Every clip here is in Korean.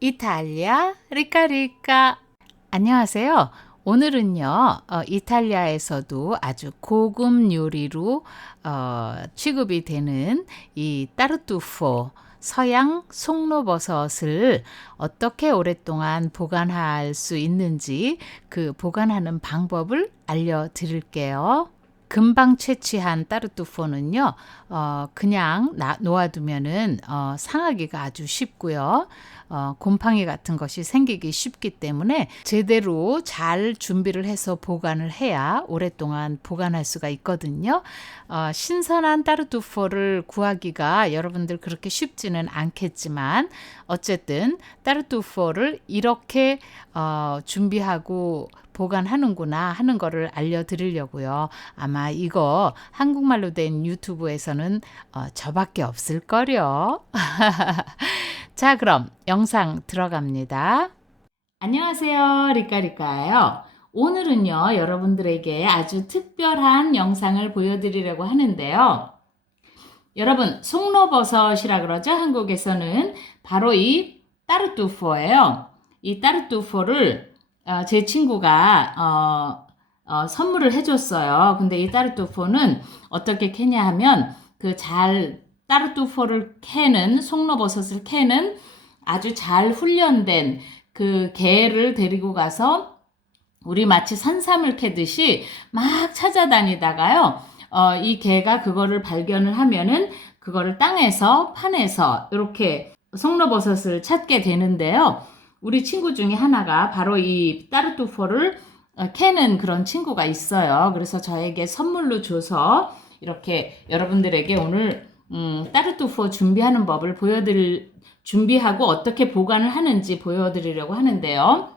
이탈리아 리카리카 안녕하세요. 오늘은요 어, 이탈리아에서도 아주 고급 요리로 어, 취급이 되는 이 따르투포 서양 송로버섯을 어떻게 오랫동안 보관할 수 있는지 그 보관하는 방법을 알려드릴게요. 금방 채취한 따르투포는요, 어, 그냥 나, 놓아두면은 어, 상하기가 아주 쉽고요. 어, 곰팡이 같은 것이 생기기 쉽기 때문에 제대로 잘 준비를 해서 보관을 해야 오랫동안 보관할 수가 있거든요. 어, 신선한 따르투포를 구하기가 여러분들 그렇게 쉽지는 않겠지만 어쨌든 따르투포를 이렇게 어, 준비하고 보관하는구나 하는 거를 알려드리려고요. 아마 이거 한국말로 된 유튜브에서는 어, 저밖에 없을 거요. 자, 그럼 영상 들어갑니다. 안녕하세요. 리까리까예요. 오늘은요, 여러분들에게 아주 특별한 영상을 보여드리려고 하는데요. 여러분, 송로버섯이라 그러죠? 한국에서는 바로 이 따르뚜포예요. 이 따르뚜포를 어, 제 친구가 어, 어, 선물을 해줬어요. 근데 이 따르뚜포는 어떻게 캐냐 하면 그 잘 따르뚜포를 캐는 송로버섯을 캐는 아주 잘 훈련된 그 개를 데리고 가서 우리 마치 산삼을 캐듯이 막 찾아다니다가요. 어, 이 개가 그거를 발견을 하면은 그거를 땅에서 판에서 이렇게 송로버섯을 찾게 되는데요. 우리 친구 중에 하나가 바로 이 따르투포를 어, 캐는 그런 친구가 있어요. 그래서 저에게 선물로 줘서 이렇게 여러분들에게 오늘 음, 따르투포 준비하는 법을 보여드릴 준비하고 어떻게 보관을 하는지 보여드리려고 하는데요.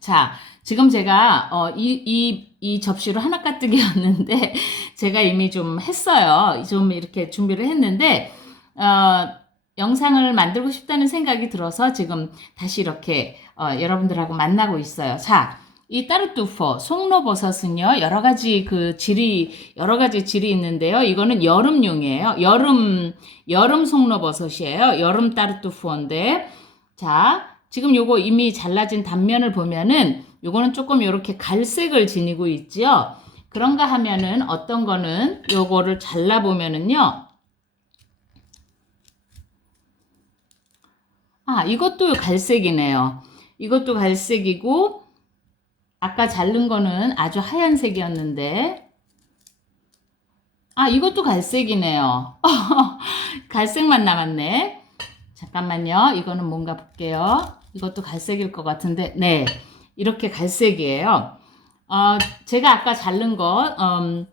자, 지금 제가 어, 이, 이, 이 접시로 하나 가뜨기였는데 제가 이미 좀 했어요. 좀 이렇게 준비를 했는데 어, 영상을 만들고 싶다는 생각이 들어서 지금 다시 이렇게 어, 여러분들하고 만나고 있어요. 자, 이 따르뚜포 송로버섯은요 여러 가지 그 질이 여러 가지 질이 있는데요. 이거는 여름용이에요. 여름 여름 송로버섯이에요. 여름 따르뚜포인데 자 지금 요거 이미 잘라진 단면을 보면은 요거는 조금 이렇게 갈색을 지니고 있지요. 그런가 하면은 어떤 거는 요거를 잘라 보면은요. 아 이것도 갈색이네요. 이것도 갈색이고 아까 자른 거는 아주 하얀색이었는데 아 이것도 갈색이네요. 갈색만 남았네. 잠깐만요. 이거는 뭔가 볼게요. 이것도 갈색일 것 같은데 네 이렇게 갈색이에요. 어, 제가 아까 자른 거 음,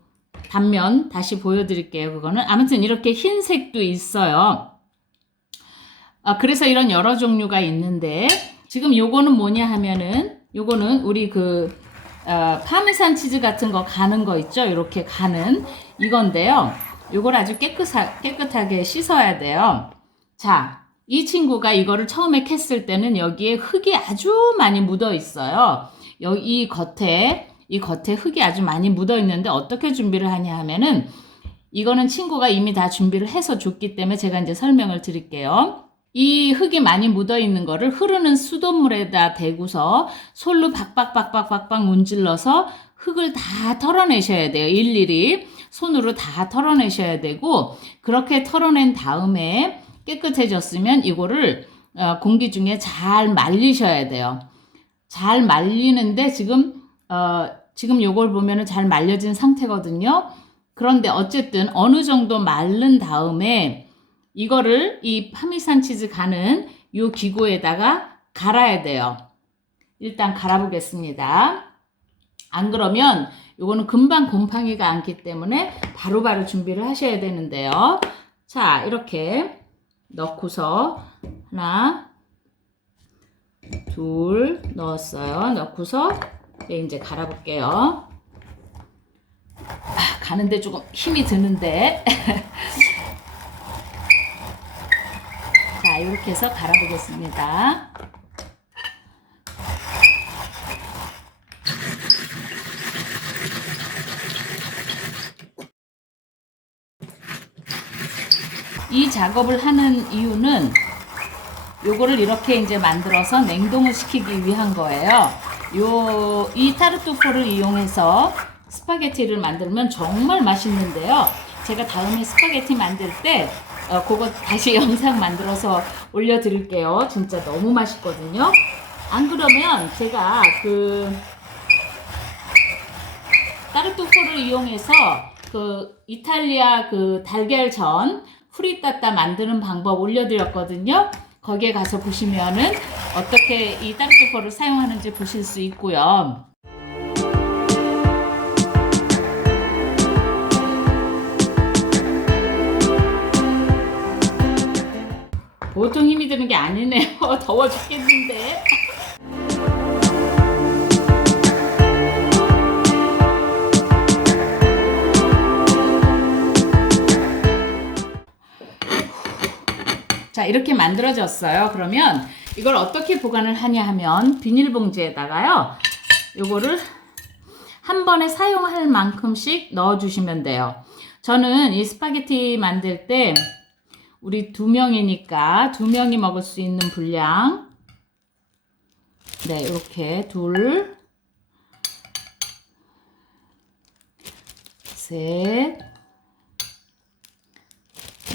단면 다시 보여드릴게요. 그거는 아무튼 이렇게 흰색도 있어요. 아, 그래서 이런 여러 종류가 있는데 지금 요거는 뭐냐 하면은 요거는 우리 그 어, 파메산 치즈 같은 거 가는 거 있죠? 이렇게 가는 이건데요. 요걸 아주 깨끗하, 깨끗하게 씻어야 돼요. 자, 이 친구가 이거를 처음에 캤을 때는 여기에 흙이 아주 많이 묻어 있어요. 여기 이 겉에 이 겉에 흙이 아주 많이 묻어 있는데 어떻게 준비를 하냐 하면은 이거는 친구가 이미 다 준비를 해서 줬기 때문에 제가 이제 설명을 드릴게요. 이 흙이 많이 묻어 있는 거를 흐르는 수돗물에다 대고서 솔로 박박박박박박 문질러서 흙을 다 털어내셔야 돼요. 일일이 손으로 다 털어내셔야 되고 그렇게 털어낸 다음에 깨끗해졌으면 이거를 어, 공기 중에 잘 말리셔야 돼요. 잘 말리는데 지금 어, 지금 요걸 보면은 잘 말려진 상태거든요. 그런데 어쨌든 어느 정도 마른 다음에 이거를 이 파미산 치즈 가는 요 기구에다가 갈아야 돼요. 일단 갈아보겠습니다. 안 그러면 요거는 금방 곰팡이가 않기 때문에 바로바로 바로 준비를 하셔야 되는데요. 자, 이렇게 넣고서 하나, 둘 넣었어요. 넣고서 이제 갈아볼게요. 아, 가는데 조금 힘이 드는데 자, 이렇게 해서 갈아보겠습니다. 이 작업을 하는 이유는 요거를 이렇게 이제 만들어서 냉동을 시키기 위한 거예요. 요 이 타르투포를 이용해서 스파게티를 만들면 정말 맛있는데요. 제가 다음에 스파게티 만들 때 어, 그거 다시 영상 만들어서 올려드릴게요. 진짜 너무 맛있거든요. 안 그러면 제가 그 타르투포를 이용해서 그 이탈리아 그 달걀전 프리따따 만드는 방법 올려드렸거든요. 거기에 가서 보시면은 어떻게 이 타르투포를 사용하는지 보실 수 있고요. 보통 힘이 드는 게 아니네요. 더워 죽겠는데. 자, 이렇게 만들어졌어요. 그러면 이걸 어떻게 보관을 하냐 하면 비닐봉지에다가요. 요거를 한 번에 사용할 만큼씩 넣어 주시면 돼요. 저는 이 스파게티 만들 때 우리 두 명이니까 두 명이 먹을 수 있는 분량 네, 이렇게 둘 셋,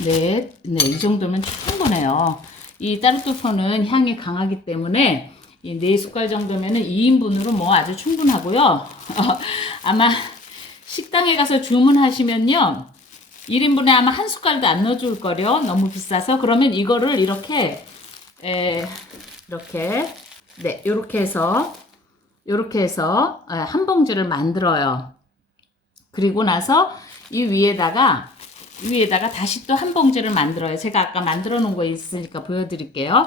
넷, 네, 이 정도면 충분해요. 이 따르뚜포는 향이 강하기 때문에 이네 숟갈 정도면은 2인분으로 뭐 아주 충분하고요. 아마 식당에 가서 주문하시면요. 1인분에 아마 한 숟갈도 안 넣어줄 거려. 너무 비싸서. 그러면 이거를 이렇게, 에, 이렇게, 네, 요렇게 해서, 요렇게 해서, 에, 한 봉지를 만들어요. 그리고 나서 이 위에다가 위에다가 다시 또 한 봉지를 만들어요. 제가 아까 만들어 놓은 거 있으니까 보여드릴게요.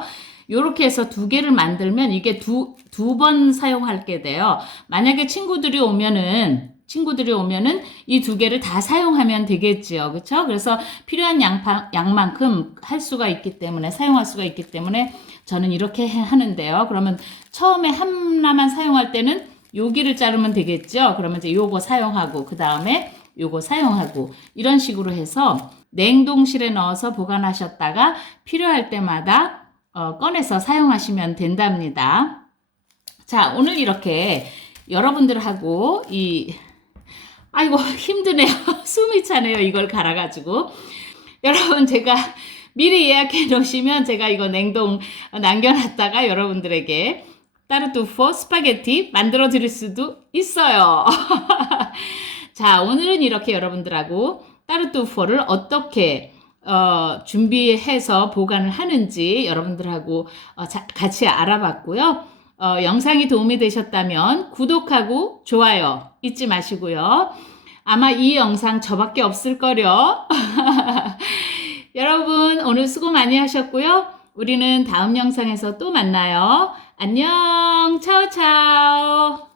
요렇게 해서 두 개를 만들면 이게 두, 두 번 사용할게 돼요. 만약에 친구들이 오면은, 친구들이 오면은 이 두 개를 다 사용하면 되겠지요. 그쵸? 그래서 필요한 양파, 양만큼 할 수가 있기 때문에, 사용할 수가 있기 때문에 저는 이렇게 해- 하는데요. 그러면 처음에 하나만 사용할 때는 여기를 자르면 되겠죠. 그러면 이제 요거 사용하고, 그 다음에 요거 사용하고, 이런 식으로 해서 냉동실에 넣어서 보관하셨다가 필요할 때마다 어, 꺼내서 사용하시면 된답니다. 자, 오늘 이렇게 여러분들하고 이, 아이고, 힘드네요. 숨이 차네요. 이걸 갈아 가지고. 여러분, 제가 미리 예약해 놓으시면 제가 이거 냉동 남겨놨다가 여러분들에게 따르투포 스파게티 만들어 드릴 수도 있어요. 자, 오늘은 이렇게 여러분들하고 따르투포를 어떻게 어, 준비해서 보관을 하는지 여러분들하고 어, 자- 같이 알아봤고요. 어, 영상이 도움이 되셨다면 구독하고 좋아요 잊지 마시고요. 아마 이 영상 저밖에 없을 거려. 여러분 오늘 수고 많이 하셨고요. 우리는 다음 영상에서 또 만나요. 안녕. 차오차오.